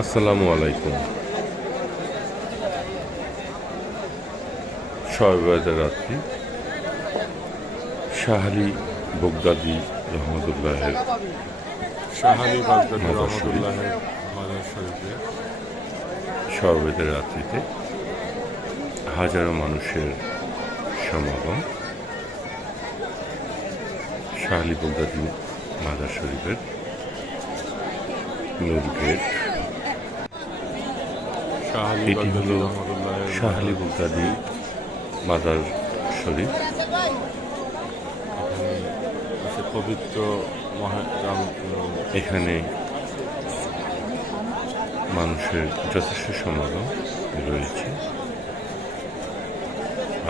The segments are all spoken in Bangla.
আসসালামু আলাইকুম। শয়বাদের রাত্রি। শাহালি বগদাদি রহমতুল্লাহের শাহালি বাগদাদি রহমতুল্লাহের মাজার রাত্রিতে হাজারো মানুষের সমাগম। শাহালি বগদাদি মাদার শরীফের নূর গেট। এটি হলো শাহালি বগদাদি মাজার শরীফ। পবিত্র এখানে মানুষের যথেষ্ট সমাগম রয়েছে।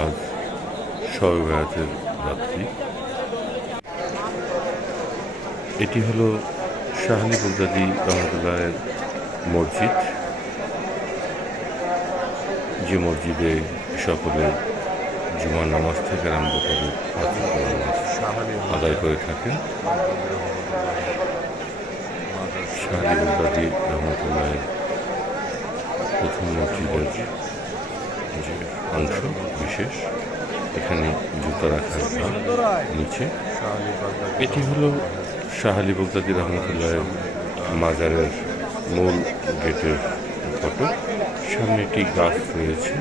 আজ সর্বরাতের রাত্রি। এটি হলো শাহানি বগদাদি রহমতুল্লাহের মসজিদ। যে মসজিদে সকলে জুমার নামাজ থেকে আরম্ভ করে আদায় করে থাকেন। রহমতুল্লাহের প্রথম মসজিদের যে অংশ বিশেষ, এখানে জুতা রাখার নিচে। এটি হলো শাহালি বগদাদি রহমতুল্লাহের মাজারের মূল গেটের ফটো। সামনে একটি গাছ রয়েছে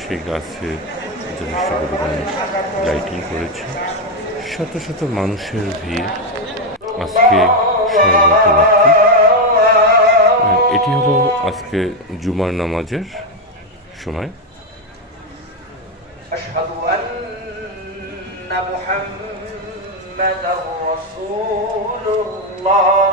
সেই গাছে যথেষ্ট পরিমাণে লাইটিং করেছে শত শত মানুষের ভিড় আজকে সর্বত রাত্রি আহ, এটি হলো আজকে জুমার নামাজের সময় أشهد أن محمدا رسول الله